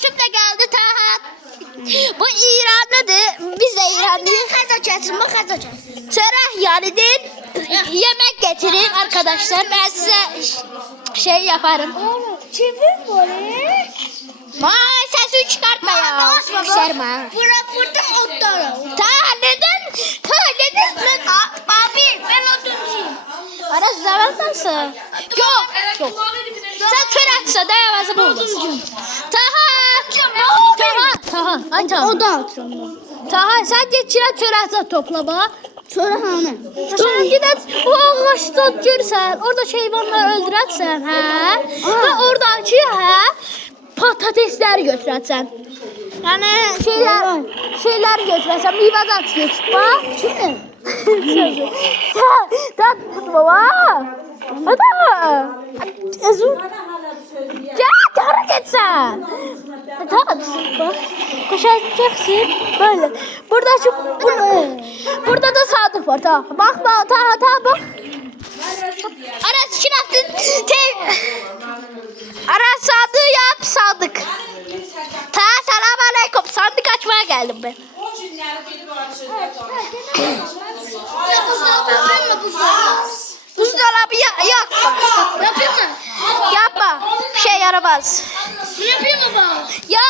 Qardaşım da geldi Taha. Bu İranlıdır. Biz de İranlıyız. Çörək yani değil. Yemek getirin arkadaşlar. Ben size şey yaparım. Çevir böyle. Vay sesini çıkartma ya. Gösterme. Burada otlara. Taha neden? Abi ben oturucuyum. Aras zavazlansın. Yok. Sen çörekse dayavazı buldun. Taha. Ay tamam. O da oturuyor. Taha sen geçirən çörəksə toplama. Çörəxanə. Sonra gidət o ağaçda görsən, orada heyvanları öldürərsən, hə? Və oradakı patatesləri götürərsən. Yəni şeylər götürərsən, meyvəzat götür. Bax, kimdir? Tat baba. Hadi. Gel, hareket etsən. Tat. Bak. Koşacaksın böyle. Burada da Sadık var. Tamam. Bak bak bak. Aras şinaftın. Aras Sadık yap Sadık. Selam aleyküm. Sandık açmaya geldim ben. Buzdolabı yapma. Yapayım mı? Yapma. Bir şey yaramaz. Yapayım mı baba? Ya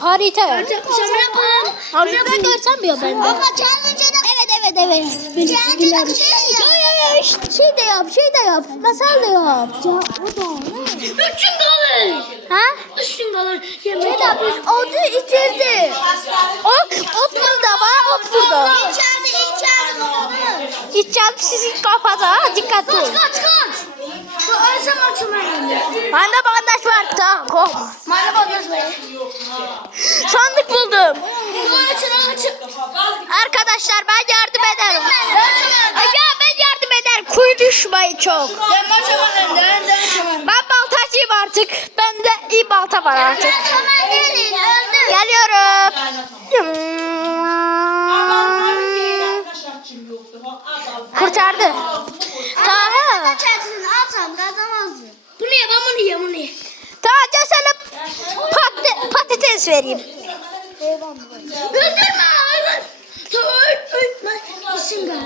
harita yap. Sen yapalım. Harita görsen mi bende? Ama challenge Evet. Challenge Ya işte şey de yap. Masal da yap. Ya o da ne? 3 gün kalır. Ha? 3 gün kalır. Şey de yapmış. Otu itirdi. Ot burada var. Ot burada. İçeride odada. İçeceğim sizin kafada. Dikkatli olun. Kaç. Bu ölsem açılmayın. Bende bandaj var. Tamam korkma. Bana bakmaz be. Sandık buldum. Açın. Arkadaşlar ben yardım ederim. Ya ben yardım ederim. Kuyu düşmeyin çok. Ben baltacıyım artık. Bende iyi balta var artık. Geliyorum. Kurtardı. Taha. Bu ne? Ben bunu yiyeyim. Taha gel sana patates vereyim. Öldürme hayvan. İsim gar.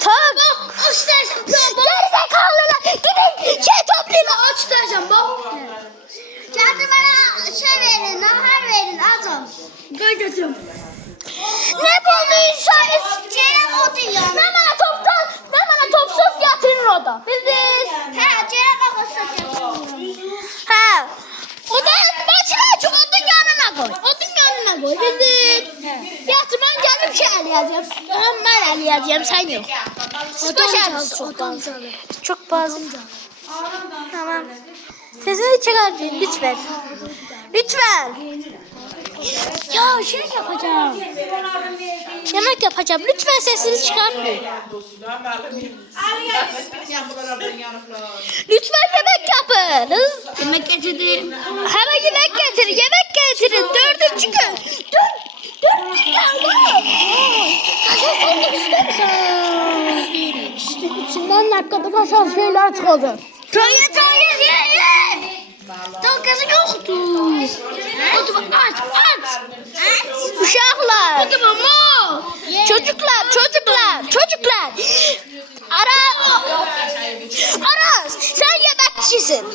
Taha. Aç dersen. Gerizekalılar. Gidin şey toplayın. Aç dersen bak. Geldi bana şey verin. Nahar verin. Adam. Gel götürüm. Ne bulduysa Ceylan o diyor. ben bana topsuz getirin o da. Bildiniz? He Ceylan bak o satıyor. Ha. O da başına çok odun yanına koy. Bildin? Yatır ben geldim şey eləyəcəm. Ben eləyəcəm sen yok. Çok bazı. Tamam. Sesini çıkartın lütfen. Ya şey yapacağım. Yemek yapacağım. Lütfen sesini çıkartmayın. Lütfen yemek yapın. Yemek getirdim. Hemen yemek getirin. Dördüncü gün. Dördüncü gün. Kaşar sandık ister misin? İşte içinden dakikada kaşar şeyler çıkacak. Ye. Dalgası yoktu. Otur aç. Uşaklar. Otur mama. Çocuklar. Aras sen yemekçisin.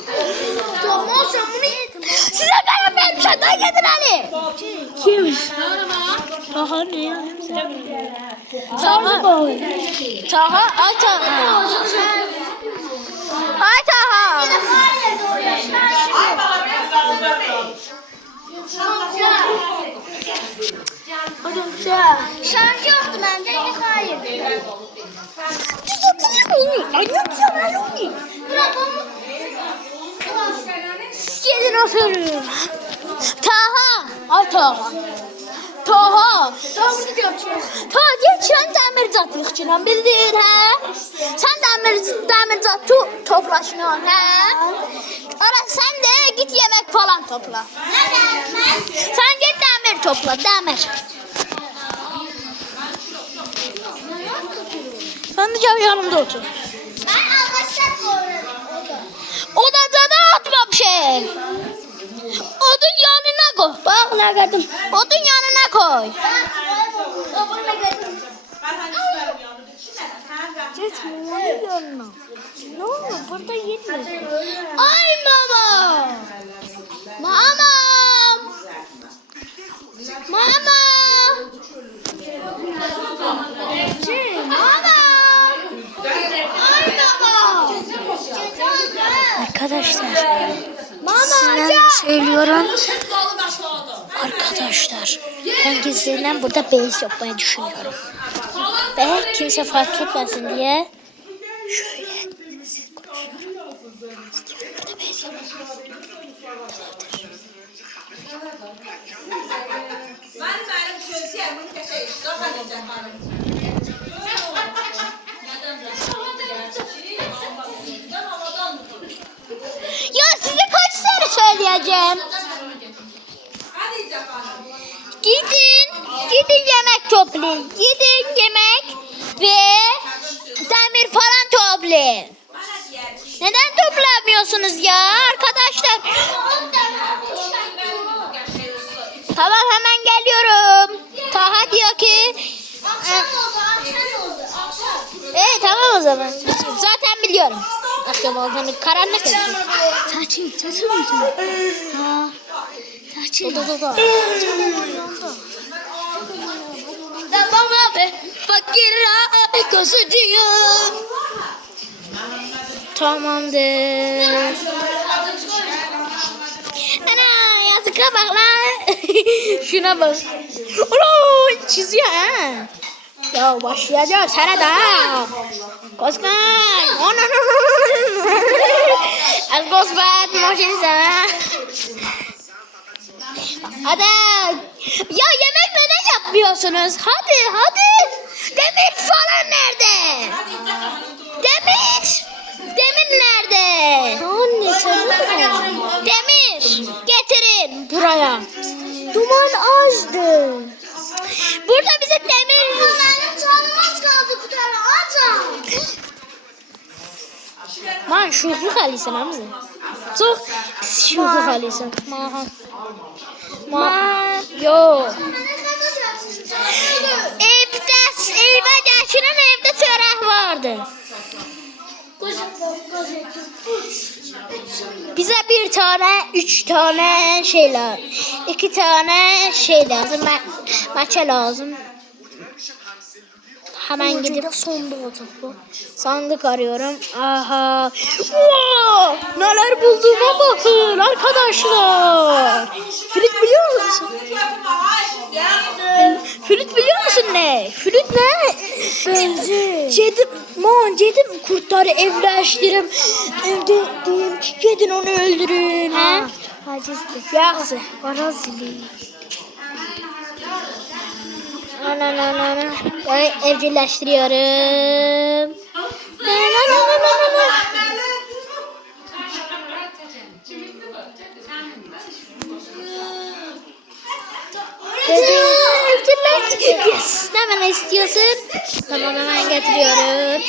Tamam sen bunu yedin. Size ben yemeğim çadan yedin Ali. Kim? Taha ne ya? Taha. Ay Taha. Şarj yoktu bende. Hayır. Gelin oturun. Taha. Ay Taha. Taha geçen dəmircatlıqçıyla bildin hə? Sən dəmircat toplaşın hə? Ara sən də git yemek falan topla. Sen git dəmir topla, dəmir. Sen de yanımda otur. Ben arkadaşlar Odada atmamış. şey. Odun yanına koy. Bak ne kadın. Odun yanına koy. Ne olur burada yetmiyor. Ay mama. Mama. Mama. Mama. Ay mama. Arkadaşlar Mama. sizden söylüyorum. Arkadaşlar ben gizliden burada base yapmayı düşünüyorum. Ve kimse fark etmesin diye şöyle size konuşuyorum. Burada base yapıyorum. Ya size kaç sene söyleyeceğim. Gidin yemek toplayın. Gidin yemek ve demir falan toplayın. Neden toplamıyorsunuz ya arkadaşlar? Tamam hemen geliyorum. Taha diyor ki tamam o zaman. Zaten biliyorum. Akşam olduğunu karanlık ediyor. Saçım mısın? Ha. Saçım. Tamam abi. Fakir kosucuyum. Tamamdır. Ana yazıka bak lan. Şuna bak. Ulan çiziyor ha. Ya başlayacağız sana da. Koskar. Az gosbat moşin sana. Hadi. Ya yemek neden yapmıyorsunuz? Hadi. Demir falan nerede? Demir nerede? Anne çabuk. Demir getirin buraya. Duman azdı. Burada bize demir. Benim canım az kaldı bu tarafa. Man şuhluk alıyorsun Hamza. Çok pis şuhluk alıyorsun. Yo. Evde yaşının evde çörek vardı. Bize bir tane, 3 tane şey lazım. 2 tane şey lazım. Maça lazım. Hemen gidip sandık arıyorum. Aha. Wow! Neler bulduğuma bakın arkadaşlar. Flüt biliyor musun? Flüt biliyor musun ne? Flüt ne? Cedim kurtları evleştirim. Evdeyim. Cedin onu öldürün. He? Yaksı. Arazili. Ana. Ben evcilleştiriyorum. Yes. Ne istiyorsun? Tamam hemen getiriyorum.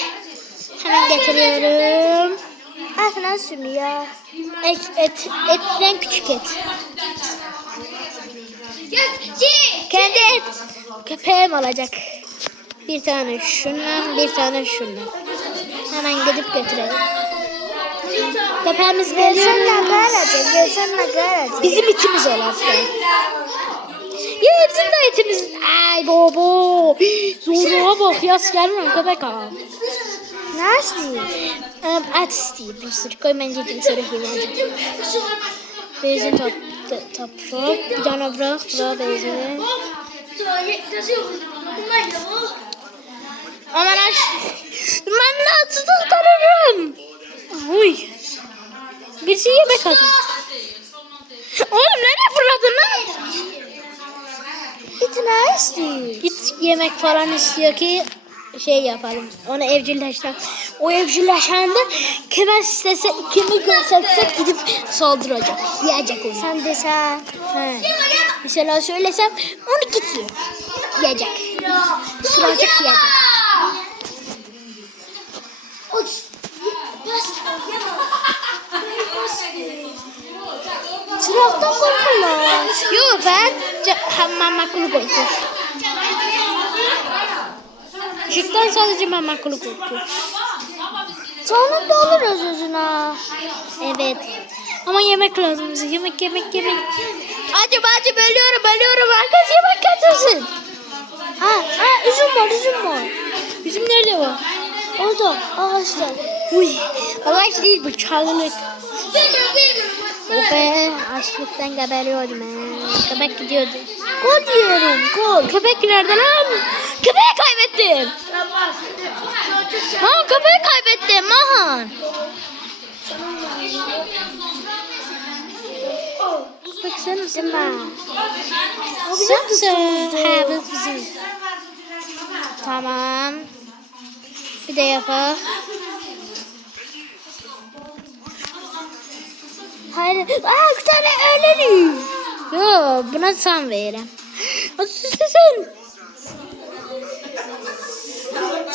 Nasıl ya? Etten küçük et. Kendi et. Köpeğim olacak. Bir tane şundan, bir tane şundan. Hemen gidip getirelim. Köpeğimiz geliyor. Bizim itimiz olacak. Ya bizim de itimiz. Ay baba. Zoruğa bak. Yaz gelmiyorum köpek ağa. Nasıl? Et isteyeyim. Bir sürü koy ben yedim. Söyleyeyim. Beyzi toprak. Bir tane bırak. Bırak beyzi. Aman aş. Ben nasıl tutarım? Uy. Birisi yemek atın. Oğlum nereye fırladın lan? İt ne istiyor? İt yemek falan istiyor ki şey yapalım. Onu evcilleştirelim. O evcilleşende kime istese, kimi görsek gidip saldıracak. Yiyecek onu. Sen desen. He. Mesela söylesem onu gidiyor. Yiyecek. Sıracak yiyecek. Yok ben hamam kulu koyuyor. Işıktan sadece mama kulu koyuyor. Sonra da olur özüne. Evet. Ama yemek lazım bize. Yemek. Acı bölüyorum. Herkes yemek getirsin. Üzüm var. Bizim nerede var? Orada ağaçta. Uy. Ağaç değil bu çalılık. O be açlıktan geberiyordum he. Köpek gidiyordu. Gol diyorum gol. Köpek nerede lan? Köpeği kaybettim. Ha köpeği kaybettim. Mahan. Köpek sen misin ben? Sen. Ha bu bizim. Tamam. Bir de yapalım. Hayır. Bir tane öğleni. Yo buna sen veririm. Hadi sen.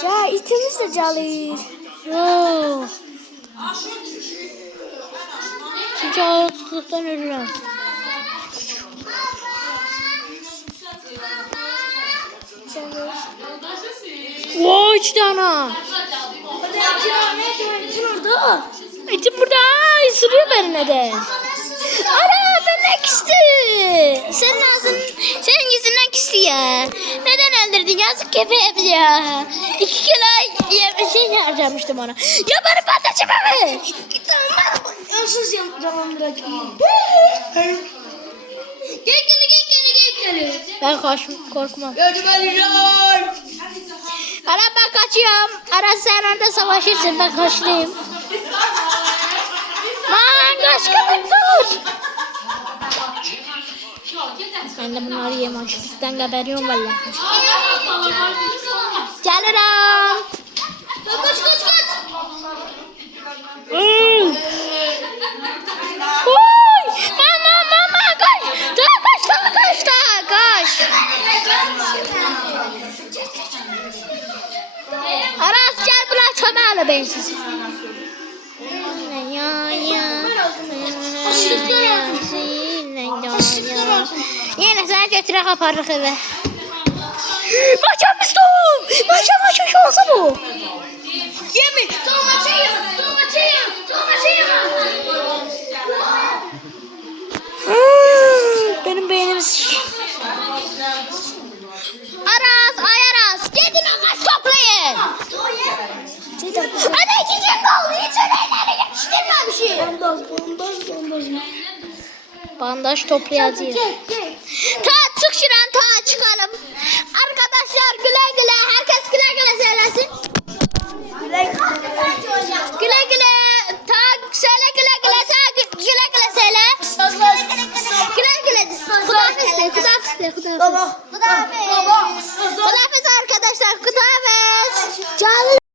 Ya itimiz de calır. Yo. Çünkü ağızlıktan ölürüm. Vay 3 tane. Şurada. Etim burada ısırıyor beni neden? Ana ben ekşi. Senin yüzünden kişi ya. Neden öldürdün yazık köpeğim ya. 2 kilo şey harcamıştım ona. Ya beni patlatacağım abi. Önsüz yapacağım bırakayım. Gel. Ben korkmam. Ara ben kaçıyorum. Ara sen orada savaşırsın ben kaçayım. Man kaç köpek var. Ben de bunları yiyeyim açlıktan geberiyorum valla. Gelirim. Kaç. Oy! Mama kaç. Daha kaç. Aras gel bırak çömeğiyle ben sizi. Yine sen götüre kaparlık eve. Maçam istiyorum. Maçam şu olsa bu. Yemi. Domateyim. Benim beynim Aras. Gidin ağaç toplayın. Hadi 2 gün kaldı. Hiç öyle yetiştirmemişim. Bandaj. Bandaj toplayacağız. Çık şuradan çıkalım. Arkadaşlar güle. Herkes güle söylesin. Güle. Söyle güle. Güle söyle. Güle. Kudafız arkadaşlar. Kudafız.